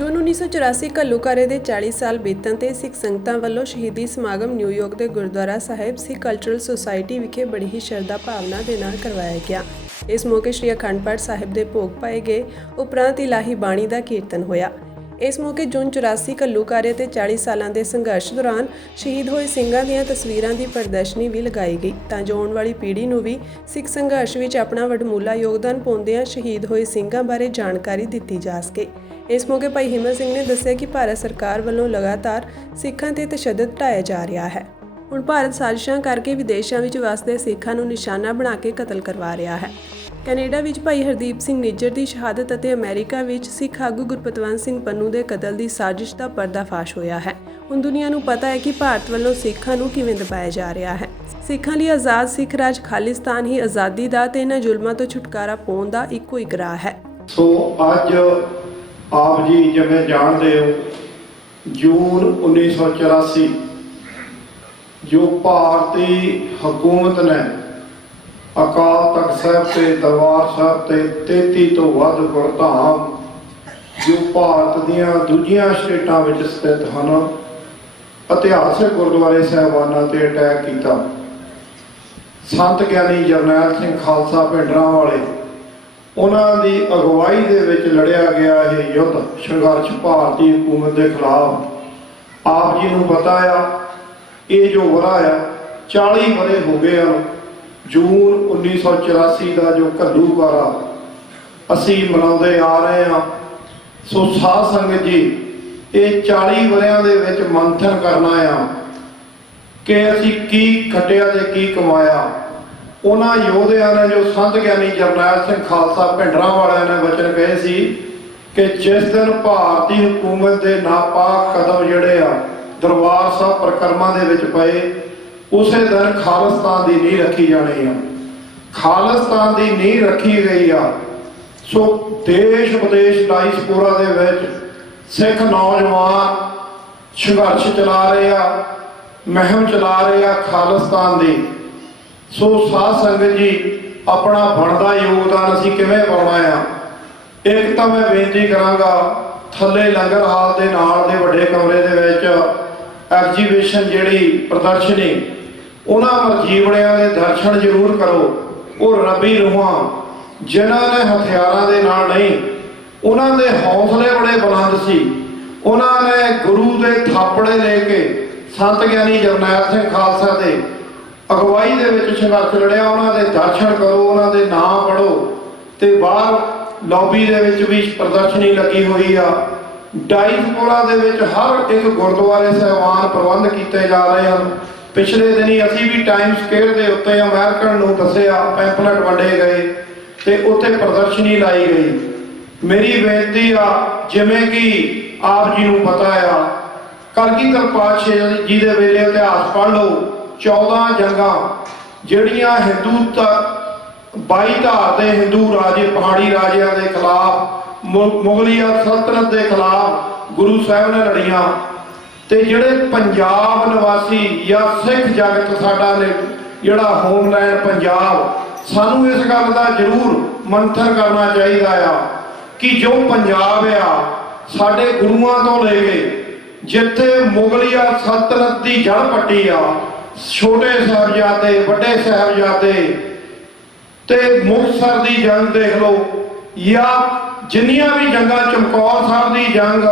ਜੂਨ 1984 ਘੱਲੂਘਾਰੇ ਦੇ 40 ਸਾਲ ਬੀਤਣ ਤੇ ਸਿੱਖ ਸੰਗਤਾਂ ਵੱਲੋਂ ਸ਼ਹੀਦੀ ਸਮਾਗਮ ਨਿਊਯਾਰਕ ਦੇ ਗੁਰਦੁਆਰਾ ਸਾਹਿਬ ਸਿੱਖ ਕਲਚਰਲ ਸੁਸਾਇਟੀ ਵਿਖੇ ਬੜੀ ਹੀ ਸ਼ਰਧਾ ਭਾਵਨਾ ਦੇ ਨਾਲ ਕਰਵਾਇਆ ਗਿਆ। ਇਸ ਮੌਕੇ ਸ਼੍ਰੀ ਅਖੰਡ ਪਾਠ ਸਾਹਿਬ ਦੇ ਭੋਗ ਪਾਏ ਗਏ ਉਪਰੰਤ ਇਲਾਹੀ ਬਾਣੀ ਦਾ ਕੀਰਤਨ ਹੋਇਆ। ਇਸ ਮੌਕੇ ਜੂਨ 84 ਘੱਲੂਘਾਰੇ ਤੇ 40 ਸਾਲਾਂ ਦੇ ਸੰਘਰਸ਼ ਦੌਰਾਨ ਸ਼ਹੀਦ ਹੋਏ ਸਿੰਘਾਂ ਦੀਆਂ ਤਸਵੀਰਾਂ ਦੀ ਪ੍ਰਦਰਸ਼ਨੀ ਵੀ ਲਗਾਈ ਗਈ ਤਾਂ ਜੋ ਆਉਣ ਵਾਲੀ ਪੀੜ੍ਹੀ ਨੂੰ ਵੀ ਸਿੱਖ ਸੰਘਰਸ਼ ਵਿੱਚ ਆਪਣਾ ਵਡਮੁੱਲਾ ਯੋਗਦਾਨ ਪਾਉਂਦਿਆਂ ਸ਼ਹੀਦ ਹੋਏ ਸਿੰਘਾਂ ਬਾਰੇ ਜਾਣਕਾਰੀ ਦਿੱਤੀ ਜਾ ਸਕੇ। ਇਸ ਮੌਕੇ ਭਾਈ ਹਿੰਮਤ ਸਿੰਘ ਨੇ ਦੱਸਿਆ ਕਿ ਭਾਰਤ ਸਰਕਾਰ ਵੱਲੋਂ ਲਗਾਤਾਰ ਸਿੱਖਾਂ ਤੇ ਤਸ਼ੱਦਦ ਢਾਇਆ ਜਾ ਰਿਹਾ ਹੈ। ਹੁਣ ਭਾਰਤ ਸਾਜ਼ਿਸ਼ਾਂ ਕਰਕੇ ਵਿਦੇਸ਼ਾਂ ਵਿੱਚ ਵਸਦੇ ਸਿੱਖਾਂ ਨੂੰ ਨਿਸ਼ਾਨਾ ਬਣਾ ਕੇ ਕਤਲ ਕਰਵਾ ਰਿਹਾ ਹੈ। ਕੈਨੇਡਾ ਵਿੱਚ ਭਾਈ ਹਰਦੀਪ ਸਿੰਘ ਨਿੱਜਰ ਦੀ ਸ਼ਹਾਦਤ ਅਤੇ ਅਮਰੀਕਾ ਵਿੱਚ ਸਿੱਖ ਆਗੂ ਗੁਰਪਤਵੰਤ ਸਿੰਘ ਪੰਨੂ ਦੇ ਕਤਲ ਦੀ ਸਾਜ਼ਿਸ਼ ਦਾ ਪਰਦਾਫਾਸ਼ ਹੋਇਆ ਹੈ। ਹੁਣ ਦੁਨੀਆ ਨੂੰ ਪਤਾ ਹੈ ਕਿ ਭਾਰਤ ਵੱਲੋਂ ਸਿੱਖਾਂ ਨੂੰ ਕਿਵੇਂ ਦਬਾਇਆ ਜਾ ਰਿਹਾ ਹੈ। ਸਿੱਖਾਂ ਲਈ ਆਜ਼ਾਦ ਸਿੱਖ ਰਾਜ ਖਾਲਿਸਤਾਨ ਹੀ ਆਜ਼ਾਦੀ ਦਾ ਤੇ ਇਹਨਾਂ ਜ਼ੁਲਮਾਂ ਤੋਂ ਛੁਟਕਾਰਾ ਪਾਉਣ ਦਾ ਇੱਕੋ ਇੱਕ ਰਾਹ ਹੈ। ਸੋ ਅੱਜ ਆਪ ਜੀ ਜਿਵੇਂ ਜਾਣਦੇ ਹੋ ਜੂਨ 1984 ਜੋ ਭਾਰਤੀ ਹਕੂਮਤ ਨੇ ਅਕਾਲ ਤਖਤ ਸਾਹਿਬ ਤੇ ਦਰਬਾਰ ਸਾਹਿਬ ਤੇ 33 ਤੋਂ ਵੱਧ ਗੁਰਧਾਮ ਜੋ ਭਾਰਤ ਦੀਆਂ ਦੂਜੀਆਂ ਸਟੇਟਾਂ ਵਿੱਚ ਸਥਿਤ ਹਨ ਇਤਿਹਾਸਕ ਗੁਰਦੁਆਰੇ ਸਾਹਿਬਾਨਾਂ ਤੇ ਅਟੈਕ ਕੀਤਾ। ਸੰਤ ਗਿਆਨੀ ਜਰਨੈਲ ਸਿੰਘ ਖਾਲਸਾ ਭਿੰਡਰਾਂਵਾਲੇ ਉਹਨਾਂ ਦੀ ਅਗਵਾਈ ਦੇ ਵਿੱਚ ਲੜਿਆ ਗਿਆ ਇਹ ਯੁੱਧ ਸੰਘਰਸ਼ ਭਾਰਤੀ ਹਕੂਮਤ ਦੇ ਖਿਲਾਫ। ਆਪ ਜੀ ਨੂੰ ਪਤਾ ਆ ਇਹ ਜੋ ਵਰਾ ਆ 40 ਵਰੇ ਹੋ ਗਏ ਹਨ। ਜੂਨ 1984 ਦਾ ਜੋ ਘੱਲੂਘਾਰਾ ਅਸੀਂ ਮਨਾਉਂਦੇ ਆ ਰਹੇ ਹਾਂ। ਸੋ ਸਾਧ ਸੰਗਤ ਜੀ ਇਹ 40 ਵਰਿਆਂ ਦੇ ਵਿੱਚ ਮੰਥਨ ਕਰਨਾ ਆ ਕਿ ਅਸੀਂ ਕੀ ਖੱਟਿਆ ਤੇ ਕੀ ਕਮਾਇਆ। ਉਹਨਾਂ ਯੋਧਿਆਂ ਨੇ ਜੋ ਸੰਤ ਗਿਆਨੀ ਜਰਨੈਲ ਸਿੰਘ ਖਾਲਸਾ ਭਿੰਡਰਾਂਵਾਲਿਆਂ ਨੇ ਵਚਨ ਕਹੇ ਸੀ ਕਿ ਜਿਸ ਦਿਨ ਭਾਰਤੀ ਹਕੂਮਤ ਦੇ ਨਾਪਾਕ ਕਦਮ ਜਿਹੜੇ ਆ ਦਰਬਾਰ ਸਾਹਿਬ ਪ੍ਰਕਰਮਾਂ ਦੇ ਵਿੱਚ ਪਏ ਉਸੇ ਦਿਨ ਖਾਲਿਸਤਾਨ ਦੀ ਨੀਂਹ ਰੱਖੀ ਜਾਣੀ ਆ। ਖਾਲਿਸਤਾਨ ਦੀ ਨੀਂਹ ਰੱਖੀ ਗਈ ਆ। ਸੋ ਦੇਸ਼ ਵਿਦੇਸ਼ ਡਾਇਸਪੋਰਾ ਦੇ ਵਿੱਚ ਸਿੱਖ ਨੌਜਵਾਨ ਸੰਘਰਸ਼ ਚਲਾ ਰਹੇ ਆ, ਮੁਹਿੰਮ ਚਲਾ ਰਹੇ ਆ ਖਾਲਿਸਤਾਨ ਦੀ। ਸੋ ਸਾਧ ਸੰਗਤ ਜੀ ਆਪਣਾ ਬਣਦਾ ਯੋਗਦਾਨ ਅਸੀਂ ਕਿਵੇਂ ਪਾਉਣਾ ਆ। ਇੱਕ ਤਾਂ ਮੈਂ ਬੇਨਤੀ ਕਰਾਂਗਾ ਥੱਲੇ ਲੰਗਰ ਹਾਲ ਦੇ ਨਾਲ ਦੇ ਵੱਡੇ ਕਮਰੇ ਦੇ ਵਿੱਚ ਐਗਜੀਬਿਸ਼ਨ ਜਿਹੜੀ ਪ੍ਰਦਰਸ਼ਨੀ ਉਹਨਾਂ ਮਰਜੀਵੜਿਆਂ ਦੇ ਦਰਸ਼ਨ ਜ਼ਰੂਰ ਕਰੋ। ਉਹ ਰੱਬੀ ਰੂਹਾਂ ਜਿਨ੍ਹਾਂ ਨੇ ਹਥਿਆਰਾਂ ਦੇ ਨਾਲ ਨਹੀਂ, ਉਹਨਾਂ ਦੇ ਹੌਸਲੇ ਬੜੇ ਬੁਲੰਦ ਸੀ। ਉਹਨਾਂ ਨੇ ਗੁਰੂ ਦੇ ਥਾਪੜੇ ਲੈ ਕੇ ਸੰਤ ਗਿਆਨੀ ਜਰਨੈਲ ਸਿੰਘ ਖਾਲਸਾ ਦੇ ਅਗਵਾਈ ਦੇ ਵਿੱਚ ਸੰਘਰਸ਼ ਲੜਿਆ। ਉਹਨਾਂ ਦੇ ਦਰਸ਼ਨ ਕਰੋ, ਉਹਨਾਂ ਦੇ ਨਾਮ ਪੜ੍ਹੋ। ਤੇ ਬਾਹਰ ਲੌਬੀ ਦੇ ਵਿੱਚ ਵੀ ਪ੍ਰਦਰਸ਼ਨੀ ਲੱਗੀ ਹੋਈ ਆ। ਡਾਇਸਪੋਰਾ ਦੇ ਵਿੱਚ ਹਰ ਇੱਕ ਗੁਰਦੁਆਰੇ ਸਾਹਿਬਾਨ ਪ੍ਰਬੰਧ ਕੀਤੇ ਜਾ ਰਹੇ ਹਨ। ਪਿਛਲੇ ਦਿਨੀ ਅਸੀਂ ਵੀ ਟਾਈਮ ਸਕੁਏਅਰ ਦੇ ਉੱਤੇ ਅਮਰੀਕਨ ਨੂੰ ਦੱਸਿਆ, ਪੈਂਪਲੇਟ ਵੰਡੇ ਗਏ ਤੇ ਉੱਥੇ ਪ੍ਰਦਰਸ਼ਨੀ ਲਾਈ ਗਈ। ਮੇਰੀ ਬੇਨਤੀ ਆ ਜਿਵੇਂ ਕਿ ਆਪ ਜੀ ਨੂੰ ਪਤਾ ਆ ਕਲਗੀਧਰ ਪਾਤਸ਼ਾਹ ਜੀ ਦੇ ਵੇਲੇ ਇਤਿਹਾਸ ਪੜ੍ਹ ਲਓ। 14 ਜੰਗਾਂ ਜਿਹੜੀਆਂ ਹਿੰਦੂ 22 ਧਾਰ ਦੇ ਹਿੰਦੂ ਰਾਜੇ ਪਹਾੜੀ ਰਾਜਿਆਂ ਦੇ ਖਿਲਾਫ ਮੁਗਲੀਆ ਸਲਤਨਤ ਦੇ ਖਿਲਾਫ ਗੁਰੂ ਸਾਹਿਬ ਨੇ ਲੜੀਆਂ। ਤੇ ਜਿਹੜੇ ਪੰਜਾਬ ਨਿਵਾਸੀ ਜਾਂ ਸਿੱਖ ਜਗਤ ਸਾਡਾ ਨੇ ਜਿਹੜਾ ਹੋਮਲੈਂਡ ਪੰਜਾਬ, ਸਾਨੂੰ ਇਸ ਗੱਲ ਦਾ ਜ਼ਰੂਰ ਮੰਥਨ ਕਰਨਾ ਚਾਹੀਦਾ ਆ ਕਿ ਜੋ ਪੰਜਾਬ ਆ ਸਾਡੇ ਗੁਰੂਆਂ ਤੋਂ ਲੈ ਕੇ ਜਿੱਥੇ ਮੁਗਲੀਆ ਸਲਤਨਤ ਦੀ ਜੜ ਪੱਟੀ ਆ, ਛੋਟੇ ਸਾਹਿਬਜ਼ਾਦੇ ਵੱਡੇ ਸਾਹਿਬਜ਼ਾਦੇ ਤੇ ਮੁਕਤਸਰ ਦੀ ਜੰਗ ਦੇਖ ਲਓ ਜਾਂ ਜਿੰਨੀਆਂ ਵੀ ਜੰਗਾਂ, ਚਮਕੌਰ ਸਾਹਿਬ ਦੀ ਜੰਗ,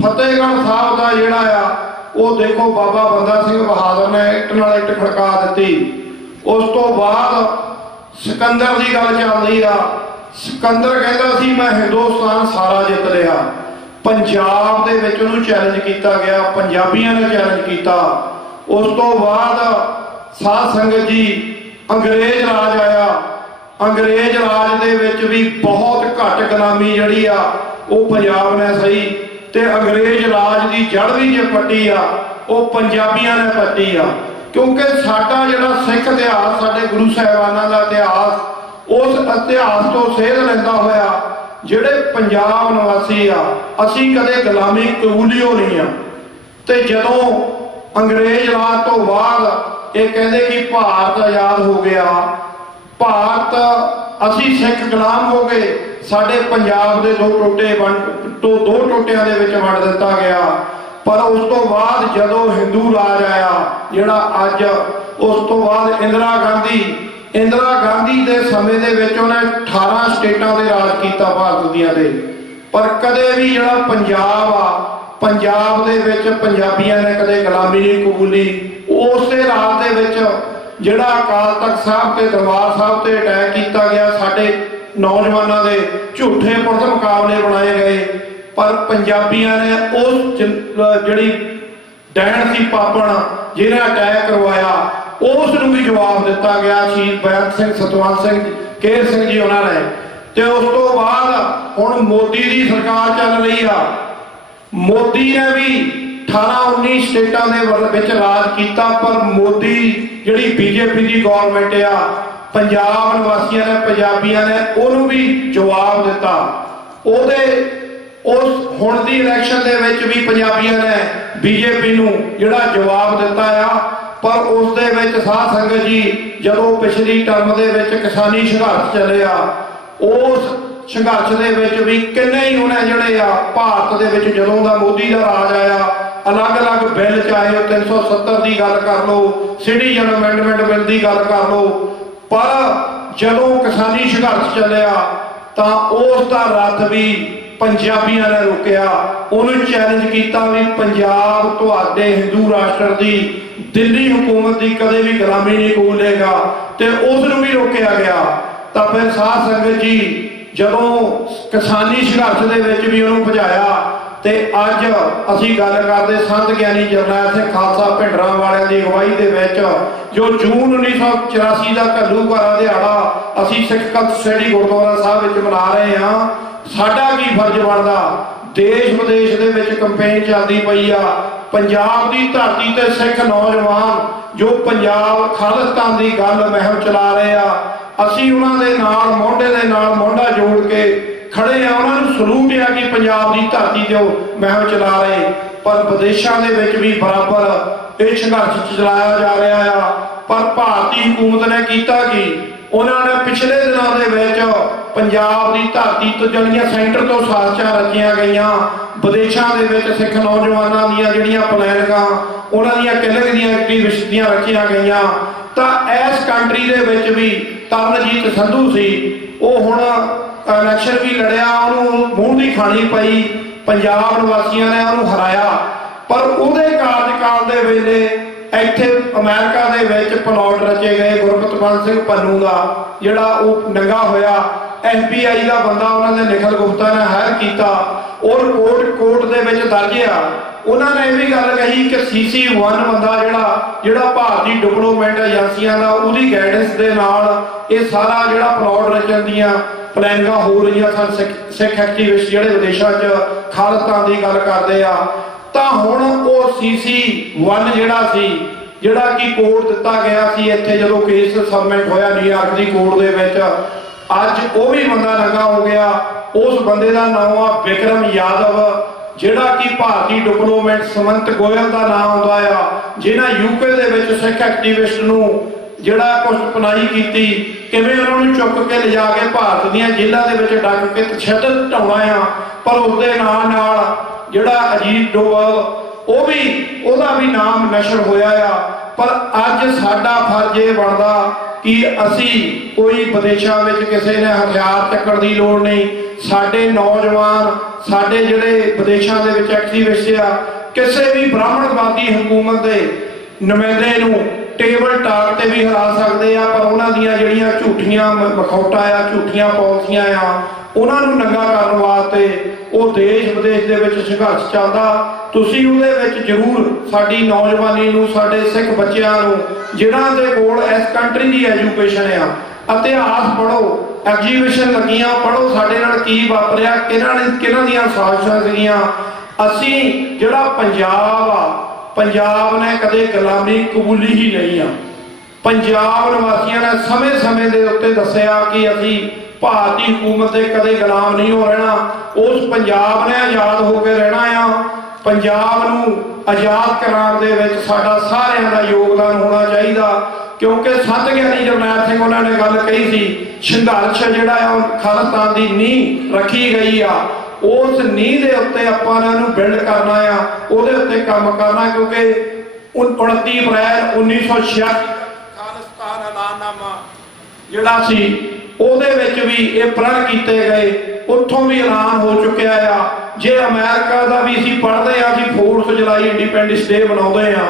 ਫਤਿਹਗੜ੍ਹ ਸਾਹਿਬ ਦਾ ਜਿਹੜਾ ਆ ਉਹ ਦੇਖੋ ਬਾਬਾ ਬੰਦਾ ਸਿੰਘ ਬਹਾਦਰ ਨੇ ਇੱਟ ਨਾਲ ਇੱਟ ਖੜਕਾ ਦਿੱਤੀ। ਉਸ ਤੋਂ ਬਾਅਦ ਸਿਕੰਦਰ ਦੀ ਗੱਲ ਚੱਲਦੀ ਆ। ਸਿਕੰਦਰ ਕਹਿੰਦਾ ਸੀ ਮੈਂ ਹਿੰਦੁਸਤਾਨ ਸਾਰਾ ਜਿੱਤ ਲਿਆ। ਪੰਜਾਬ ਦੇ ਵਿੱਚ ਉਹਨੂੰ ਚੈਲੰਜ ਕੀਤਾ ਗਿਆ, ਪੰਜਾਬੀਆਂ ਨੇ ਚੈਲੰਜ ਕੀਤਾ। ਉਸ ਤੋਂ ਬਾਅਦ ਸਾਧ ਸੰਗਤ ਜੀ ਅੰਗਰੇਜ਼ ਰਾਜ ਆਇਆ। ਅੰਗਰੇਜ਼ ਰਾਜ ਦੇ ਵਿੱਚ ਵੀ ਬਹੁਤ ਘੱਟ ਗੁਲਾਮੀ ਜਿਹੜੀ ਆ ਉਹ ਪੰਜਾਬ ਨੇ ਸਹੀ ਤੇ ਅੰਗਰੇਜ਼ ਰਾਜ ਦੀ ਜੜ ਵੀ ਜੇ ਪੱਟੀ ਆ ਉਹ ਪੰਜਾਬੀਆਂ ਨੇ ਪੱਟੀ ਆ। ਕਿਉਂਕਿ ਸਾਡਾ ਜਿਹੜਾ ਸਿੱਖ ਇਤਿਹਾਸ, ਸਾਡੇ ਗੁਰੂ ਸਾਹਿਬਾਨਾਂ ਦਾ ਇਤਿਹਾਸ, ਉਸ ਇਤਿਹਾਸ ਤੋਂ ਸੇਧ ਲੈਂਦਾ ਹੋਇਆ ਜਿਹੜੇ ਪੰਜਾਬ ਨਿਵਾਸੀ ਆ ਅਸੀਂ ਕਦੇ ਗੁਲਾਮੀ ਕਬੂਲਿਓ ਨਹੀਂ ਆ। ਤੇ ਜਦੋਂ ਅੰਗਰੇਜ਼ ਰਾਜ ਤੋਂ ਬਾਅਦ ਇਹ ਕਹਿੰਦੇ ਕਿ ਭਾਰਤ ਆਜ਼ਾਦ ਹੋ ਗਿਆ, ਭਾਰਤ ਅਸੀਂ ਸਿੱਖ ਗੁਲਾਮ ਹੋ ਗਏ, ਸਾਡੇ ਪੰਜਾਬ ਦੇ ਦੋ ਟੋਟਿਆਂ ਦੇ ਵਿੱਚ ਵੰਡ ਦਿੱਤਾ ਗਿਆ। ਪਰ ਉਸ ਤੋਂ ਬਾਅਦ ਜਦੋਂ ਹਿੰਦੂ ਰਾਜ ਆਇਆ ਜਿਹੜਾ ਅੱਜ, ਉਸ ਤੋਂ ਬਾਅਦ ਇੰਦਰਾ ਗਾਂਧੀ ਦੇ ਸਮੇਂ ਦੇ ਵਿੱਚ ਉਹਨੇ 18 ਸਟੇਟਾਂ ਦੇ ਰਾਜ ਕੀਤਾ ਭਾਰਤ ਦੀਆਂ ਤੇ। ਪਰ ਕਦੇ ਵੀ ਜਿਹੜਾ ਪੰਜਾਬ ਦੇ ਵਿੱਚ ਪੰਜਾਬੀਆਂ ਨੇ ਕਦੇ ਗੁਲਾਮੀ ਨਹੀਂ ਕਬੂਲੀ। ਉਸੇ ਰਾਜ ਦੇ ਵਿੱਚ ਜਿਹੜਾ ਅਕਾਲ ਤਖਤ ਸਾਹਿਬ ਤੇ ਦਰਬਾਰ ਸਾਹਿਬ ਤੇ ਅਟੈਕ ਕੀਤਾ ਗਿਆ, ਸਾਡੇ ਨੌਜਵਾਨਾਂ ਦੇ ਝੂਠੇ ਪੁਲਿਸ ਮੁਕਾਬਲੇ ਬਣਾਏ ਗਏ, ਪਰ ਪੰਜਾਬੀਆਂ ਨੇ ਉਸ ਜਿਹੜੀ ਡੈਣ ਸੀ ਪਾਪਣ ਜਿਹਨੇ ਅਟੈਕ ਕਰਵਾਇਆ ਉਸ ਨੂੰ ਵੀ ਜਵਾਬ ਦਿੱਤਾ ਗਿਆ। ਸ਼ਹੀਦ ਬੈਂਤ ਸਿੰਘ, ਸਤਵੰਤ ਸਿੰਘ, ਕੇਰ ਸਿੰਘ ਜੀ ਉਹਨਾਂ ਨੇ। ਤੇ ਉਸ ਤੋਂ ਬਾਅਦ ਹੁਣ ਮੋਦੀ ਦੀ ਸਰਕਾਰ ਚੱਲ ਰਹੀ ਆ। ਮੋਦੀ ਨੇ ਵੀ 18-19 ਸਟੇਟਾਂ ਦੇ ਵਿੱਚ ਰਾਜ ਕੀਤਾ, ਪਰ ਮੋਦੀ ਜਿਹੜੀ ਬੀਜੇਪੀ ਦੀ ਗੌਰਮੈਂਟ ਆ, ਪੰਜਾਬ ਨਿਵਾਸੀਆਂ ਨੇ, ਪੰਜਾਬੀਆਂ ਨੇ ਉਹਨੂੰ ਵੀ ਜਵਾਬ ਦਿੱਤਾ। ਉਸ ਹੁਣ ਦੀ ਇਲੈਕਸ਼ਨ ਦੇ ਵਿੱਚ ਵੀ ਪੰਜਾਬੀਆਂ ਨੇ ਬੀਜੇਪੀ ਨੂੰ ਜਿਹੜਾ ਜਵਾਬ ਦਿੱਤਾ ਆ। ਪਰ ਉਸ ਦੇ ਵਿੱਚ ਸਾਧ ਸੰਗਤ ਜੀ, ਜਦੋਂ ਪਿਛਲੀ ਟਰਮ ਦੇ ਵਿੱਚ ਕਿਸਾਨੀ ਸੰਘਰਸ਼ ਚੱਲਿਆ, ਉਸ ਸੰਘਰਸ਼ ਦੇ ਵਿੱਚ ਵੀ ਕਿੰਨੇ ਹੀ ਉਹਨੇ ਜਿਹੜੇ ਆ ਭਾਰਤ ਦੇ ਵਿੱਚ ਜਦੋਂ ਦਾ ਮੋਦੀ ਦਾ ਰਾਜ ਆਇਆ, ਅਲੱਗ-ਅਲੱਗ ਬਿੱਲ, ਚਾਹੇ ਉਹ 370 ਦੀ ਗੱਲ ਕਰ ਲਓ, ਸਿਟੀਜ਼ਨ ਅਮੈਂਡਮੈਂਟ ਬਿੱਲ ਦੀ ਗੱਲ ਕਰ ਲਓ, ਪਰ ਜਦੋਂ ਕਿਸਾਨੀ ਸੰਘਰਸ਼ ਚੱਲਿਆ ਤਾਂ ਉਸ ਦਾ ਰੱਥ ਵੀ ਪੰਜਾਬੀਆਂ ਨੇ ਰੋਕਿਆ। ਉਹਨੂੰ ਚੈਲੰਜ ਕੀਤਾ ਵੀ ਪੰਜਾਬ ਤੁਹਾਡੇ ਹਿੰਦੂ ਰਾਸ਼ਟਰ ਦੀ, ਦਿੱਲੀ ਹਕੂਮਤ ਦੀ ਕਦੇ ਵੀ ਗੁਲਾਮੀ ਨਹੀਂ ਕਬੂਲੇਗਾ, ਤੇ ਉਸ ਨੂੰ ਵੀ ਰੋਕਿਆ ਗਿਆ। ਤਾਂ ਫਿਰ ਸਾਧ ਸੰਗਤ ਜੀ, ਜਦੋਂ ਕਿਸਾਨੀ ਸੰਘਰਸ਼ ਦੇ ਵਿੱਚ ਵੀ ਉਹਨੂੰ ਭਜਾਇਆ, ਤੇ ਅੱਜ ਅਸੀਂ ਗੱਲ ਕਰਦੇ ਸੰਤ ਗਿਆਨੀ ਜਰਨੈਲ ਸਿੰਘ ਖਾਲਸਾ ਭਿੰਡਰਾਂ ਵਾਲਿਆਂ ਦੀ ਅਗਵਾਈ ਦੇ ਵਿੱਚ ਜੋ ਜੂਨ 1984 ਦਾ ਘੱਲੂਘਾਰਾ ਦਿਹਾੜਾ ਅਸੀਂ ਸਿੱਖ ਕਲਚ ਸੋਸਾਇਟੀ ਗੁਰਦੁਆਰਾ ਸਾਹਿਬ ਵਿੱਚ ਮਨਾ ਰਹੇ ਹਾਂ। ਸਾਡਾ ਕੀ ਫਰਜ਼ ਬਣਦਾ? ਦੇਸ਼ ਵਿਦੇਸ਼ ਦੇ ਵਿੱਚ ਕੰਪੇਨ ਚੱਲਦੀ ਪਈ ਆ। ਪੰਜਾਬ ਦੀ ਧਰਤੀ ਤੇ ਸਿੱਖ ਨੌਜਵਾਨ ਜੋ ਪੰਜਾਬ ਖਾਲਿਸਤਾਨ ਦੀ ਗੱਲ ਮੁਹਿੰਮ ਚਲਾ ਰਹੇ ਆ, ਅਸੀਂ ਉਹਨਾਂ ਦੇ ਨਾਲ ਮੋਢੇ ਦੇ ਨਾਲ ਮੋਢਾ ਜੋੜ ਕੇ ਖੜੇ ਆ। ਉਹਨਾਂ ਨੂੰ ਸਲੂਟ ਆ ਕਿ ਪੰਜਾਬ ਦੀ ਧਰਤੀ ਤੇ ਉਹ ਮੁਹਿੰਮ ਚਲਾ ਰਹੇ, ਪਰ ਵਿਦੇਸ਼ਾਂ ਦੇ ਵਿੱਚ ਵੀ ਬਰਾਬਰ ਇਹ ਸੰਘਰਸ਼ ਚਲਾਇਆ ਜਾ ਰਿਹਾ ਆ। ਪਰ ਭਾਰਤੀ ਹਕੂਮਤ ਨੇ ਕੀਤਾ ਕਿ ਉਹਨਾਂ ਨੇ ਪਿਛਲੇ ਦਿਨਾਂ ਦੇ ਵਿੱਚ ਪੰਜਾਬ ਦੀ ਧਰਤੀ ਤੋਂ ਜਿਹੜੀਆਂ ਸੈਂਟਰ ਤੋਂ ਸਾਜ਼ਿਸ਼ਾਂ ਰਚੀਆਂ ਗਈਆਂ, ਵਿਦੇਸ਼ਾਂ ਦੇ ਵਿੱਚ ਸਿੱਖ ਨੌਜਵਾਨਾਂ ਦੀਆਂ ਜਿਹੜੀਆਂ ਪਲੈਨਿੰਗਾਂ, ਉਹਨਾਂ ਦੀਆਂ ਕਿਲਕ ਦੀਆਂ ਐਕਟੀਵਿਸਟੀਆਂ ਰੱਖੀਆਂ ਗਈਆਂ। ਤਾਂ ਇਸ ਕੰਟਰੀ ਦੇ ਵਿੱਚ ਵੀ ਤਰਨਜੀਤ ਸੰਧੂ ਸੀ, ਉਹ ਹੁਣ ਇਲੈਕਸ਼ਨ ਵੀ ਲੜਿਆ, ਉਹਨੂੰ ਮੂੰਹ ਦੀ ਖਾਣੀ ਪਈ, ਪੰਜਾਬ ਨਿਵਾਸੀਆਂ ਨੇ ਉਹਨੂੰ ਹਰਾਇਆ। ਪਰ ਉਹਦੇ ਕਾਰਜਕਾਲ ਦੇ ਵੇਲੇ ਇੱਥੇ ਅਮਰੀਕਾ ਦੇ ਵਿੱਚ ਪਲਾਟ ਰਚੇ ਗਏ। ਗੁਰਪਤਵੰਤ ਸਿੰਘ ਪੰਨੂ ਦਾ ਜਿਹੜਾ ਉਹ ਨੰਗਾ ਹੋਇਆ FBI ਦਾ ਬੰਦਾ ਉਹਨਾਂ ਨੇ ਨਿਖਲ ਗੁਪਤਾ ਨੇ ਹਾਇਰ ਕੀਤਾ, ਉਹ ਰਿਪੋਰਟ ਕੋਰਟ ਦੇ ਵਿੱਚ ਦਰਜ ਆ। ਉਹਨਾਂ ਨੇ ਇਹ ਵੀ ਗੱਲ ਕਹੀ ਕਿ CC1 ਬੰਦਾ ਜਿਹੜਾ ਭਾਰਤੀ ਡਿਪਲੋਮੈਟ ਏਜੰਸੀਆਂ ਦਾ, ਉਹਦੀ ਗਾਈਡੈਂਸ ਦੇ ਨਾਲ ਇਹ ਸਾਰਾ ਜਿਹੜਾ ਪਲਾਟ ਰਚਣ ਦੀਆਂ ਪਲੈਨਿੰਗਾਂ ਹੋ ਰਹੀਆਂ ਸਨ। ਸਿੱਖ ਐਕਟੀਵਿਸਟ ਜਿਹੜੇ ਵਿਦੇਸ਼ਾਂ 'ਚ ਖਾਲਿਸਤਾਨ ਦੀ ਗੱਲ ਕਰਦੇ ਆ, ਤਾਂ ਹੁਣ ਉਹ CC1 ਜਿਹੜਾ ਕਿ ਕੋਰਟ ਦਿੱਤਾ ਗਿਆ ਸੀ ਇੱਥੇ ਜਦੋਂ ਕੇਸ ਸਬਮਿਟ ਹੋਇਆ ਨਿਊਯਾਰਕ ਦੀ ਕੋਰਟ ਦੇ ਵਿੱਚ, ਅੱਜ ਉਹ ਵੀ ਬੰਦਾ ਨੰਗਾ ਹੋ ਗਿਆ। ਉਸ ਬੰਦੇ ਦਾ ਨਾਮ ਆ ਵਿਕਰਮ ਯਾਦਵ, ਜਿਹੜਾ ਕਿ ਭਾਰਤੀ ਡਿਪਲੋਮੈਟ ਸਮੰਤ ਗੋਇਲ ਦਾ ਨਾਮ ਆਉਂਦਾ ਆ, ਜਿਨ੍ਹਾਂ UK ਦੇ ਵਿੱਚ ਸਿੱਖ ਐਕਟੀਵਿਸਟ ਨੂੰ ਜਿਹੜਾ ਕੁਝ ਪਨਾਹੀ ਕੀਤੀ, ਕਿਵੇਂ ਉਹਨਾਂ ਨੂੰ ਚੁੱਕ ਕੇ ਲਿਜਾ ਕੇ ਭਾਰਤ ਦੀਆਂ ਜੇਲ੍ਹਾਂ ਦੇ ਵਿੱਚ ਡੱਕ ਕੇ ਤਸ਼ੱਦਦ ਢਾਉਣਾ ਆ। ਪਰ ਉਸਦੇ ਨਾਲ ਜਿਹੜਾ ਅਜੀਤ ਡੋਵਲ, ਉਹਦਾ ਵੀ ਨਾਮ ਨਸ਼ਰ ਹੋਇਆ ਆ। ਪਰ ਅੱਜ ਸਾਡਾ ਫਰਜ਼ ਇਹ ਬਣਦਾ ਕਿ ਅਸੀਂ ਕੋਈ ਵਿਦੇਸ਼ਾਂ ਵਿੱਚ ਕਿਸੇ ਨੇ ਹਥਿਆਰ ਚੱਕਣ ਦੀ ਲੋੜ ਨਹੀਂ। ਸਾਡੇ ਨੌਜਵਾਨ, ਸਾਡੇ ਜਿਹੜੇ ਵਿਦੇਸ਼ਾਂ ਦੇ ਵਿੱਚ ਐਕਟੀਵਿਸਟ ਆ, ਕਿਸੇ ਵੀ ਬ੍ਰਾਹਮਣਵਾਦੀ ਹਕੂਮਤ ਦੇ ਨੁਮਾਇੰਦੇ ਨੂੰ ਟੇਬਲ ਟਾਕ ਤੇ ਵੀ ਹਰਾ ਸਕਦੇ ਆ। ਪਰ ਉਹਨਾਂ ਦੀਆਂ ਜਿਹੜੀਆਂ ਝੂਠੀਆਂ ਮਖੌਟਾਂ ਆ, ਝੂਠੀਆਂ ਪਾਲਿਸੀਆਂ ਆ, ਉਹਨਾਂ ਨੂੰ ਨੰਗਾ ਕਰਨ ਵਾਸਤੇ ਉਹ ਦੇਸ਼ ਵਿਦੇਸ਼ ਦੇ ਵਿੱਚ ਸੰਘਰਸ਼ ਚੱਲਦਾ। ਤੁਸੀਂ ਉਹਦੇ ਵਿੱਚ ਜ਼ਰੂਰ ਸਾਡੀ ਨੌਜਵਾਨੀ ਨੂੰ, ਸਾਡੇ ਸਿੱਖ ਬੱਚਿਆਂ ਨੂੰ, ਜਿਨ੍ਹਾਂ ਦੇ ਕੋਲ ਇਸ ਕੰਟਰੀ ਦੀ ਐਜੂਕੇਸ਼ਨ ਆ, ਇਤਿਹਾਸ ਪੜ੍ਹੋ, ਐਗਜੀਬਿਸ਼ਨ ਲੱਗੀਆਂ ਪੜ੍ਹੋ, ਸਾਡੇ ਨਾਲ ਕੀ ਵਾਪਰਿਆ, ਕਿਹਨਾਂ ਦੀਆਂ ਸਾਜ਼ਿਸ਼ਾਂ ਸੀਗੀਆਂ। ਅਸੀਂ ਜਿਹੜਾ ਪੰਜਾਬ ਨੇ ਕਦੇ ਗੁਲਾਮੀ ਕਬੂਲੀ ਹੀ ਨਹੀਂ ਆ। ਪੰਜਾਬ ਨਿਵਾਸੀਆਂ ਨੇ ਸਮੇਂ ਦੇ ਉੱਤੇ ਦੱਸਿਆ ਕਿ ਅਸੀਂ ਭਾਰਤੀ ਹਕੂਮਤ ਦੇ ਕਦੇ ਗੁਲਾਮ ਨਹੀਂ ਹੋ ਰਹਿਣਾ। ਉਸ ਪੰਜਾਬ ਨੇ ਆਜ਼ਾਦ ਹੋ ਕੇ ਰਹਿਣਾ ਆ। ਪੰਜਾਬ ਨੂੰ ਆਜ਼ਾਦ ਕਰਾਉਣ ਦੇ ਵਿੱਚ ਸਾਡਾ ਸਾਰਿਆਂ ਦਾ ਯੋਗਦਾਨ ਹੋਣਾ ਚਾਹੀਦਾ, ਕਿਉਂਕਿ ਸੰਤ ਗਿਆਨੀ ਜਰਨੈਲ ਸਿੰਘ ਉਹਨਾਂ ਨੇ ਗੱਲ ਕਹੀ ਸੀ, ਸੰਘਰਸ਼ ਜਿਹੜਾ ਆ ਉਹ ਖਾਲਿਸਤਾਨ ਦੀ ਨੀਂਹ ਰੱਖੀ ਗਈ ਆ, ਉਸ ਨੀਂਹ ਦੇ ਉੱਤੇ ਆਪਾਂ ਨੇ ਉਹਨੂੰ ਬਿਲਡ ਕਰਨਾ ਆ, ਉਹਦੇ ਉੱਤੇ ਕੰਮ ਕਰਨਾ, ਕਿਉਂਕਿ 29 ਅਪ੍ਰੈਲ 1986 ਖਾਲਿਸਤਾਨ ਐਲਾਨਨਾਮਾ ਜਿਹੜਾ ਸੀ ਉਹਦੇ ਵਿੱਚ ਵੀ ਇਹ ਪ੍ਰਣ ਕੀਤੇ ਗਏ, ਉੱਥੋਂ ਵੀ ਐਲਾਨ ਹੋ ਚੁੱਕਿਆ ਆ। ਜੇ ਅਮਰੀਕਾ ਦਾ ਵੀ ਅਸੀਂ ਪੜ੍ਹਦੇ ਆ, ਅਸੀਂ 4 ਜੁਲਾਈ ਇੰਡੀਪੈਂਡੈਂਸ ਡੇ ਮਨਾਉਂਦੇ ਆ,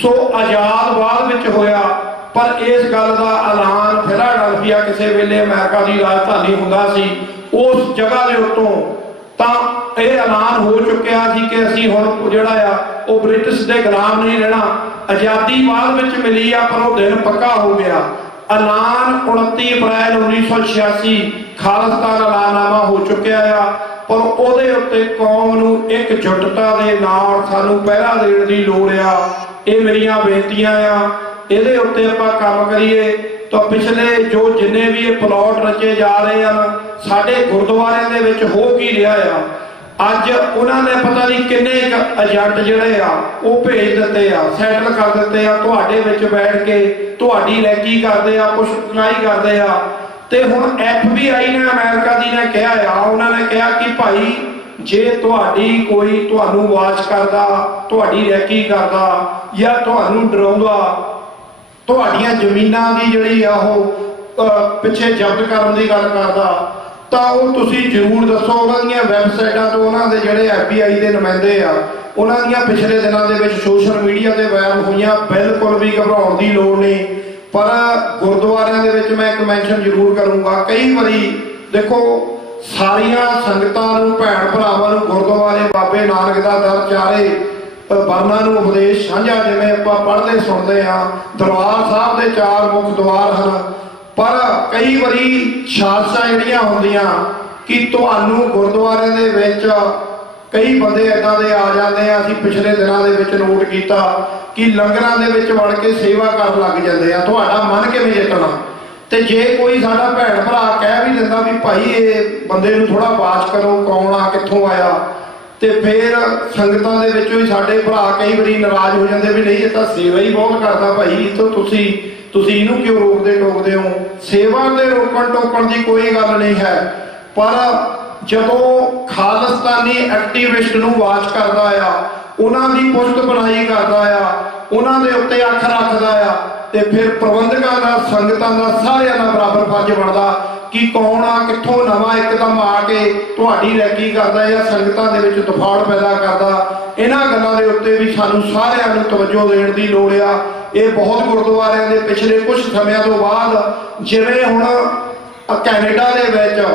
ਸੋ ਆਜ਼ਾਦ ਬਾਅਦ ਵਿੱਚ ਹੋਇਆ, ਪਰ ਇਸ ਗੱਲ ਦਾ ਐਲਾਨ ਫਿਲਾਡੈਲਫੀਆ ਕਿਸੇ ਵੇਲੇ ਅਮਰੀਕਾ ਦੀ ਰਾਜਧਾਨੀ ਹੁੰਦਾ ਸੀ, ਉਸ ਜਗ੍ਹਾ ਦੇ ਉੱਤੋਂ ਤਾਂ ਇਹ ਐਲਾਨ ਹੋ ਚੁੱਕਿਆ ਸੀ ਕਿ ਅਸੀਂ ਹੁਣ ਜਿਹੜਾ ਆ ਉਹ ਬ੍ਰਿਟਿਸ਼ ਦੇ ਗੁਲਾਮ ਨਹੀਂ ਰਹਿਣਾ। ਆਜ਼ਾਦੀ ਬਾਅਦ ਵਿੱਚ ਮਿਲੀ ਆ, ਪਰ ਉਹ ਦਿਨ ਪੱਕਾ ਹੋ ਗਿਆ। ਐਲਾਨ 29 ਅਪ੍ਰੈਲ 1986 ਖਾਲਿਸਤਾਨ ਐਲਾਨਨਾਮਾ ਹੋ ਚੁੱਕਿਆ ਆ, ਪਰ ਉਹਦੇ ਉੱਤੇ ਕੌਮ ਨੂੰ ਇਕਜੁੱਟਤਾ ਦੇ ਨਾਲ ਸਾਨੂੰ ਪਹਿਰਾ ਦੇਣ ਦੀ ਲੋੜ ਆ। ਇਹ ਮੇਰੀਆਂ ਬੇਨਤੀਆਂ ਆ, ਇਹਦੇ ਉੱਤੇ ਆਪਾਂ ਕੰਮ ਕਰੀਏ। ਤਾਂ ਪਿਛਲੇ ਜੋ ਜਿੰਨੇ ਵੀ ਇਹ ਪਲਾਟ ਰਚੇ ਜਾ ਰਹੇ ਹਨ ਸਾਡੇ ਗੁਰਦੁਆਰਿਆਂ ਦੇ ਵਿੱਚ ਹੋ ਕੀ ਰਿਹਾ ਆ, ਅੱਜ ਉਹਨਾਂ ਨੇ ਪਤਾ ਨਹੀਂ ਕਿੰਨੇ ਏਜੰਟ ਜਿਹੜੇ ਆ ਉਹ ਭੇਜ ਦਿੱਤੇ ਆ, ਸੈਟਲ ਕਰ ਦਿੱਤੇ ਆ, ਤੁਹਾਡੇ ਵਿੱਚ ਬੈਠ ਕੇ ਤੁਹਾਡੀ ਰੈਕੀ ਕਰਦੇ ਆ, ਕੁਛ ਸੁਣਾਈ ਕਰਦੇ ਆ। ਤੇ ਹੁਣ FBI ਨੇ ਅਮਰੀਕਾ ਦੀ ਨੇ ਕਿਹਾ ਆ, ਉਹਨਾਂ ਨੇ ਕਿਹਾ ਕਿ ਭਾਈ ਜੇ ਤੁਹਾਡੀ ਕੋਈ ਤੁਹਾਨੂੰ ਵਾਚ ਕਰਦਾ, ਤੁਹਾਡੀ ਰੈਕੀ ਕਰਦਾ ਜਾਂ ਤੁਹਾਨੂੰ ਡਰਾਉਂਦਾ, ਤੁਹਾਡੀਆਂ ਜ਼ਮੀਨਾਂ ਦੀ ਜਿਹੜੀ ਆ ਉਹ ਪਿੱਛੇ ਜ਼ਬਤ ਕਰਨ ਦੀ ਗੱਲ ਕਰਦਾ, ਤਾਂ ਉਹ ਤੁਸੀਂ ਜ਼ਰੂਰ ਦੱਸੋ। ਉਹਨਾਂ ਦੀਆਂ ਵੈਬਸਾਈਟਾਂ ਤੋਂ ਉਹਨਾਂ ਦੇ ਜਿਹੜੇ FBI ਦੇ ਨੁਮਾਇੰਦੇ ਆ, ਉਹਨਾਂ ਦੀਆਂ ਪਿਛਲੇ ਦਿਨਾਂ ਦੇ ਵਿੱਚ ਸੋਸ਼ਲ ਮੀਡੀਆ ਤੇ ਵਾਇਰਲ ਹੋਈਆਂ, ਬਿਲਕੁਲ ਵੀ ਘਬਰਾਉਣ ਦੀ ਲੋੜ ਨਹੀਂ। ਪਰ ਗੁਰਦੁਆਰਿਆਂ ਦੇ ਵਿੱਚ ਮੈਂ ਇੱਕ ਮੈਂਸ਼ਨ ਜ਼ਰੂਰ ਕਰੂੰਗਾ। ਕਈ ਵਾਰੀ ਦੇਖੋ ਸਾਰੀਆਂ ਸੰਗਤਾਂ ਨੂੰ, ਭੈਣ ਭਰਾਵਾਂ ਨੂੰ ਗੁਰਦੁਆਰੇ ਬਾਬੇ ਨਾਨਕ ਦਾ ਦਰ ਚਾਰੇ ਵਰਨਾਂ ਨੂੰ ਉਪਦੇਸ਼ ਸਾਂਝਾ ਜਿਵੇਂ ਆਪਾਂ ਪੜ੍ਹਦੇ ਸੁਣਦੇ ਹਾਂ, ਦਰਬਾਰ ਸਾਹਿਬ ਦੇ 4 ਮੁੱਖ ਦੁਆਰ ਹਨ, ਪਰ ਕਈ ਵਾਰੀ ਸਾਜ਼ਿਸ਼ਾਂ ਜਿਹੜੀਆਂ ਹੁੰਦੀਆਂ ਕਿ ਤੁਹਾਨੂੰ ਗੁਰਦੁਆਰੇ ਦੇ ਵਿੱਚ ਕਈ ਬੰਦੇ ਏਦਾਂ ਦੇ ਆ ਜਾਂਦੇ ਆ, ਅਸੀਂ ਪਿਛਲੇ ਦਿਨਾਂ ਦੇ ਵਿੱਚ ਨੋਟ ਕੀਤਾ ਕਿ ਲੰਗਰਾਂ ਦੇ ਵਿੱਚ ਵੜ ਕੇ ਸੇਵਾ ਕਰਨ ਲੱਗ ਜਾਂਦੇ ਆ। ਤੁਹਾਡਾ ਮਨ ਕਿਵੇਂ ਜਿੱਤਣਾ? ਤੇ ਜੇ ਕੋਈ ਸਾਡਾ ਭੈਣ ਭਰਾ ਕਹਿ ਵੀ ਦਿੰਦਾ ਵੀ ਭਾਈ ਇਹ ਬੰਦੇ ਨੂੰ ਥੋੜਾ ਵਾਚ ਕਰੋ, ਕੌਣ ਆ, ਕਿੱਥੋਂ ਆਇਆ, ਤੇ ਫਿਰ ਸੰਗਤਾਂ ਦੇ ਵਿੱਚੋਂ ਹੀ ਸਾਡੇ ਭਰਾ ਕਈ ਵਾਰੀ ਨਾਰਾਜ਼ ਹੋ ਜਾਂਦੇ ਵੀ ਨਹੀਂ ਇਹ ਤਾਂ ਸੇਵਾ ਹੀ ਬਹੁਤ ਕਰਦਾ ਭਾਈ, ਤਾਂ ਤੁਸੀਂ ਇਹਨੂੰ ਕਿਉਂ ਰੋਕਦੇ ਟੋਕਦੇ ਹੋ? ਸੇਵਾ ਦੇ ਰੋਕਣ ਟੋਕਣ ਦੀ ਕੋਈ ਗੱਲ ਨਹੀਂ ਹੈ, ਪਰ ਜਦੋਂ ਖਾਲਿਸਤਾਨੀ ਐਕਟੀਵਿਸਟ ਨੂੰ ਵਾਚ ਕਰਦਾ ਆ, ਉਹਨਾਂ ਦੀ ਪੁਸ਼ਤ ਬਣਾਈ ਕਰਦਾ ਆ, ਉਹਨਾਂ ਦੇ ਉੱਤੇ ਅੱਖ ਰੱਖਦਾ ਆ, ਤੇ ਫਿਰ ਪ੍ਰਬੰਧਕਾਂ ਦਾ, ਸੰਗਤਾਂ ਦਾ, ਸਾਰਿਆਂ ਦਾ ਬਰਾਬਰ ਫਰਜ਼ ਬਣਦਾ ਕਿ ਕੌਣ ਆ, ਕਿੱਥੋਂ ਨਵਾਂ ਇੱਕਦਮ ਆ ਕੇ ਤੁਹਾਡੀ ਰੈਕੀ ਕਰਦਾ ਜਾਂ ਸੰਗਤਾਂ ਦੇ ਵਿੱਚ ਤਫਾੜ ਪੈਦਾ ਕਰਦਾ। ਇਹਨਾਂ ਗੱਲਾਂ ਦੇ ਉੱਤੇ ਵੀ ਸਾਨੂੰ ਸਾਰਿਆਂ ਨੂੰ ਤਵੱਜੋ ਦੇਣ ਦੀ ਲੋੜ ਆ। ਇਹ ਬਹੁਤ ਗੁਰਦੁਆਰਿਆਂ ਦੇ ਪਿਛਲੇ ਕੁਝ ਸਮਿਆਂ ਤੋਂ ਬਾਅਦ, ਜਿਵੇਂ ਹੁਣ ਕੈਨੇਡਾ ਦੇ ਵਿੱਚ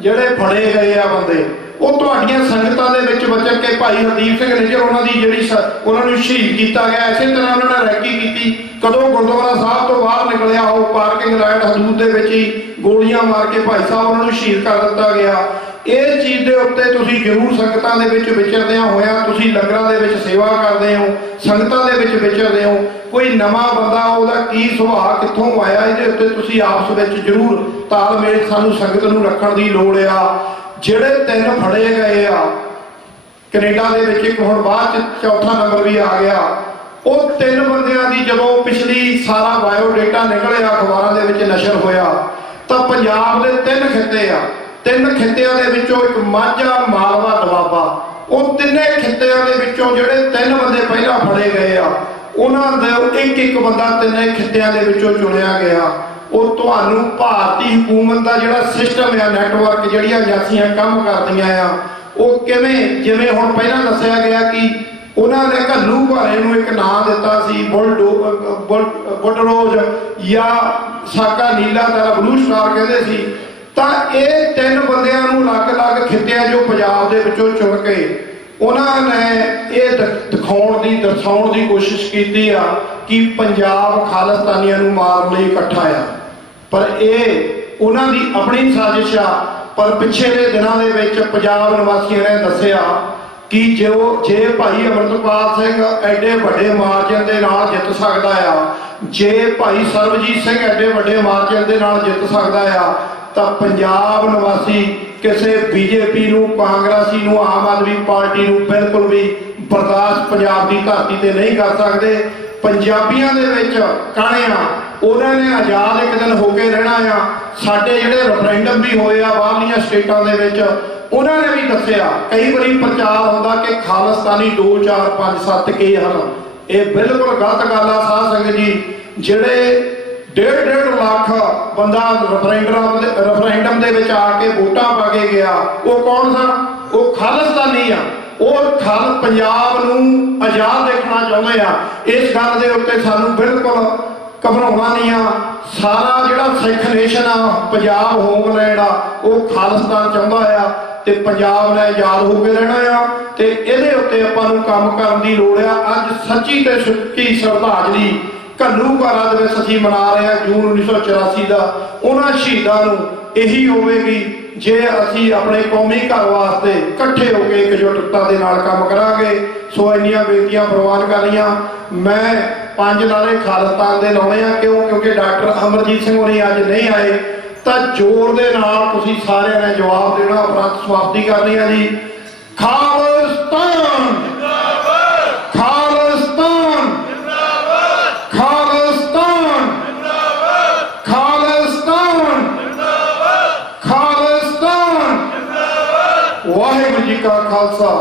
ਜਿਹੜੇ ਫੜੇ ਗਏ ਆ ਬੰਦੇ, ਉਹ ਤੁਹਾਡੀਆਂ ਸੰਗਤਾਂ ਦੇ ਵਿੱਚ ਵਿਚਰ ਕੇ ਭਾਈ ਹਰਦੀਪ ਸਿੰਘ ਨਿੱਜਰ ਉਹਨਾਂ ਦੀ ਜਿਹੜੀ ਉਹਨਾਂ ਨੂੰ ਸ਼ਹੀਦ ਕੀਤਾ ਗਿਆ, ਇਸੇ ਤਰ੍ਹਾਂ ਉਹਨਾਂ ਨੇ ਰੈਕੀ ਕੀਤੀ। ਕਦੋਂ ਗੁਰਦੁਆਰਾ ਸਾਹਿਬ ਤੋਂ ਬਾਹਰ ਨਿਕਲਿਆ, ਉਹ ਪਾਰਕਿੰਗ ਲਾਈਨ ਹਦੂਦ ਦੇ ਵਿੱਚ ਹੀ ਗੋਲੀਆਂ ਮਾਰ ਕੇ ਭਾਈ ਸਾਹਿਬ ਉਹਨਾਂ ਨੂੰ ਸ਼ਹੀਦ ਕਰ ਦਿੱਤਾ ਗਿਆ। ਇਸ ਚੀਜ਼ ਦੇ ਉੱਤੇ ਤੁਸੀਂ ਜ਼ਰੂਰ ਸੰਗਤਾਂ ਦੇ ਵਿੱਚ ਵਿਚਰਦਿਆਂ ਹੋਇਆਂ, ਤੁਸੀਂ ਲੰਗਰਾਂ ਦੇ ਵਿੱਚ ਸੇਵਾ ਕਰਦੇ ਹੋ, ਸੰਗਤਾਂ ਦੇ ਵਿੱਚ ਵਿਚਰਦੇ ਹੋ, ਕੋਈ ਨਵਾਂ ਬੰਦਾ ਉਹਦਾ ਕੀ ਸੁਭਾਅ ਕਿੱਥੋਂ ਆਇਆ, ਇਹਦੇ ਉੱਤੇ ਤੁਸੀਂ ਆਪਸ ਵਿੱਚ ਜ਼ਰੂਰ ਤਾਲਮੇਲ ਸਾਨੂੰ ਸੰਗਤ ਨੂੰ ਰੱਖਣ ਦੀ ਲੋੜ ਆ। ਜਿਹੜੇ 3 ਫੜੇ ਗਏ ਆ ਕੈਨੇਡਾ ਦੇ ਵਿੱਚ, ਇੱਕ ਹੁਣ ਬਾਅਦ ਚ 4ਥਾ ਨੰਬਰ ਵੀ ਆ ਗਿਆ, ਉਹ 3 ਬੰਦਿਆਂ ਦੀ ਜਦੋਂ ਪਿਛਲੀ ਸਾਰਾ ਬਾਇਓਡੇਟਾ ਨਿਕਲਿਆ, ਅਖਬਾਰਾਂ ਦੇ ਵਿੱਚ ਨਸ਼ਰ ਹੋਇਆ, ਤਾਂ ਪੰਜਾਬ ਦੇ 3 ਖਿੱਤੇ ਆ, 3 ਖਿੱਤਿਆਂ ਦੇ ਵਿੱਚੋਂ ਇੱਕ ਮਾਝਾ, ਮਾਲਵਾ, ਦੁਆਬਾ, ਉਹ 3 ਖਿੱਤਿਆਂ ਦੇ ਵਿੱਚੋਂ ਜਿਹੜੇ 3 ਬੰਦੇ ਪਹਿਲਾਂ ਫੜੇ ਗਏ ਆ, ਉਹਨਾਂ ਦਾ ਇੱਕ ਬੰਦਾ 3 ਖਿੱਤਿਆਂ ਦੇ ਵਿੱਚੋਂ ਚੁਣਿਆ ਗਿਆ। ਉਹ ਤੁਹਾਨੂੰ ਭਾਰਤੀ ਹਕੂਮਤ ਦਾ ਜਿਹੜਾ ਸਿਸਟਮ ਆ, ਨੈਟਵਰਕ, ਜਿਹੜੀਆਂ ਏਜੰਸੀਆਂ ਕੰਮ ਕਰਦੀਆਂ ਆ, ਉਹ ਕਿਵੇਂ, ਜਿਵੇਂ ਹੁਣ ਪਹਿਲਾਂ ਦੱਸਿਆ ਗਿਆ ਕਿ ਉਹਨਾਂ ਨੇ ਘੱਲੂ ਘਾਰੇ ਨੂੰ ਇੱਕ ਨਾਂ ਦਿੱਤਾ ਸੀ, ਬੁੱਡਰੋਜ਼ ਜਾਂ ਸਾਕਾ ਨੀਲਾ ਤਾਰਾ, ਬਲੂ ਸਟਾਰ ਕਹਿੰਦੇ ਸੀ। ਤਾਂ ਇਹ 3 ਬੰਦਿਆਂ ਨੂੰ ਅਲੱਗ-ਅਲੱਗ ਖਿੱਤਿਆਂ ਜੋ ਪੰਜਾਬ ਦੇ ਵਿੱਚੋਂ ਚੁਣ ਕੇ ਉਹਨਾਂ ਨੇ ਇਹ ਦਰਸਾਉਣ ਦੀ ਕੋਸ਼ਿਸ਼ ਕੀਤੀ ਆ ਕਿ ਪੰਜਾਬ ਖਾਲਿਸਤਾਨੀਆਂ ਨੂੰ ਮਾਰਨ ਲਈ ਇਕੱਠਾ ਆ, ਪਰ ਇਹ ਉਹਨਾਂ ਦੀ ਆਪਣੀ ਸਾਜ਼ਿਸ਼ ਆ। ਪਰ ਪਿਛਲੇ ਦਿਨਾਂ ਦੇ ਵਿੱਚ ਪੰਜਾਬ ਨਿਵਾਸੀਆਂ ਨੇ ਦੱਸਿਆ ਕਿ ਜੇ ਭਾਈ ਅਮਰਤਪਾਲ ਸਿੰਘ ਐਡੇ ਵੱਡੇ ਮਾਰਜਨ ਦੇ ਨਾਲ ਜਿੱਤ ਸਕਦਾ ਆ, ਜੇ ਭਾਈ ਸਰਬਜੀਤ ਸਿੰਘ ਐਡੇ ਵੱਡੇ ਮਾਰਜਨ ਦੇ ਨਾਲ ਜਿੱਤ ਸਕਦਾ ਆ, ਤਾਂ ਪੰਜਾਬ ਨਿਵਾਸੀ ਕਿਸੇ BJP ਨੂੰ, ਕਾਂਗਰਸੀ ਨੂੰ, ਆਮ ਆਦਮੀ ਪਾਰਟੀ ਨੂੰ ਬਿਲਕੁਲ ਵੀ ਬਰਦਾਸ਼ਤ ਪੰਜਾਬ ਦੀ ਧਰਤੀ ਤੇ ਨਹੀਂ ਕਰ ਸਕਦੇ। ਪੰਜਾਬੀਆਂ ਦੇ ਵਿੱਚ ਕਾਣੇ ਆ, ਉਹਨਾਂ ਨੇ ਆਜ਼ਾਦ ਇੱਕ ਦਿਨ ਹੋ ਕੇ ਰਹਿਣਾ ਆ। ਸਾਡੇ ਜਿਹੜੇ ਰੈਫਰੈਂਡਮ ਵੀ ਹੋਏ ਆ ਬਾਹਰਲੀਆਂ ਸਟੇਟਾਂ ਦੇ ਵਿੱਚ, ਉਹਨਾਂ ਨੇ ਵੀ ਦੱਸਿਆ, ਕਈ ਵਾਰੀ ਪ੍ਰਚਾਰ ਹੁੰਦਾ ਕਿ ਖਾਲਿਸਤਾਨੀ 2 4 5 7 ਕੀ ਹਨ। ਇਹ ਬਿਲਕੁਲ ਗਲਤ ਗੱਲ ਆ ਸਾਧ ਸੰਗਤ ਜੀ। ਜਿਹੜੇ 1.5 ਲੱਖ ਬੰਦਾ ਰੈਫਰੈਂਡਮ ਦੇ ਵਿੱਚ ਆ ਕੇ ਵੋਟਾਂ ਪਾ ਕੇ ਗਿਆ, ਉਹ ਕੌਣ ਸਨ? ਉਹ ਖਾਲਿਸਤਾਨੀ ਆ। ਉਹ ਪੰਜਾਬ ਨੂੰ ਆਜ਼ਾਦ ਦੇਖਣਾ ਚਾਹੁੰਦੇ ਆ। ਇਸ ਗੱਲ ਦੇ ਉੱਤੇ ਸਾਨੂੰ ਬਿਲਕੁਲ ਘਬਰਾਉਣਾ ਨਹੀਂ ਆ। ਸਾਰਾ ਜਿਹੜਾ ਸਿੱਖ ਨੇਸ਼ਨ ਆ, ਪੰਜਾਬ ਹੋਮਲੈਂਡ ਆ, ਉਹ ਖਾਲਿਸਤਾਨ ਚਾਹੁੰਦਾ ਆ ਤੇ ਪੰਜਾਬ ਨੇ ਆਜ਼ਾਦ ਹੋ ਕੇ ਰਹਿਣਾ ਆ। ਤੇ ਇਹਦੇ ਉੱਤੇ ਆਪਾਂ ਨੂੰ ਕੰਮ ਕਰਨ ਦੀ ਲੋੜ ਆ। ਅੱਜ ਸੱਚੀ ਤੇ ਸੁੱਚੀ ਸ਼ਰਧਾਂਜਲੀ ਘੱਲੂਘਾਰਾ ਦੇ ਵਿੱਚ ਅਸੀਂ ਮਨਾ ਰਹੇ ਹਾਂ ਜੂਨ 1984 ਦਾ। ਉਹਨਾਂ ਸ਼ਹੀਦਾਂ ਨੂੰ ਇਹੀ ਹੋਵੇਗੀ ਜੇ ਅਸੀਂ ਆਪਣੇ ਕੌਮੀ ਘਰ ਵਾਸਤੇ ਇਕੱਠੇ ਹੋ ਕੇ ਇਕਜੁੱਟਤਾ ਦੇ ਨਾਲ ਕੰਮ ਕਰਾਂਗੇ। ਸੋ ਇੰਨੀਆਂ ਬੇਨਤੀਆਂ ਪ੍ਰਵਾਨ ਕਰ ਰਹੀਆਂ। ਮੈਂ 5 ਨਾਰੇ ਖਾਲਿਸਤਾਨ ਦੇ ਲਾਉਣੇ ਆ। ਕਿਉਂਕਿ ਡਾਕਟਰ ਅਮਰਜੀਤ ਸਿੰਘ ਹੋਣੀ ਅੱਜ ਨਹੀਂ ਆਏ, ਤਾਂ ਜ਼ੋਰ ਦੇ ਨਾਲ ਤੁਸੀਂ ਸਾਰਿਆਂ ਨੇ ਜਵਾਬ ਦੇਣਾ। ਉਪਰੰਤ ਸਮਾਪਤੀ ਕਰਨੀ ਆ ਜੀ। ਖਾਲਿਸਤਾਨ ਜਿੰਦਾਬਾਦ, ਖਾਲਿਸਤਾਨ ਜਿੰਦਾਬਾਦ, ਖਾਲਿਸਤਾਨ ਜਿੰਦਾਬਾਦ, ਖਾਲਿਸਤਾਨ ਜਿੰਦਾਬਾਦ, ਖਾਲਿਸਤਾਨ ਜਿੰਦਾਬਾਦ। ਵਾਹਿਗੁਰੂ ਜੀ ਕਾ ਖਾਲਸਾ,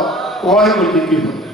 ਵਾਹਿਗੁਰੂ ਜੀ ਕੀ ਫਤਿਹ।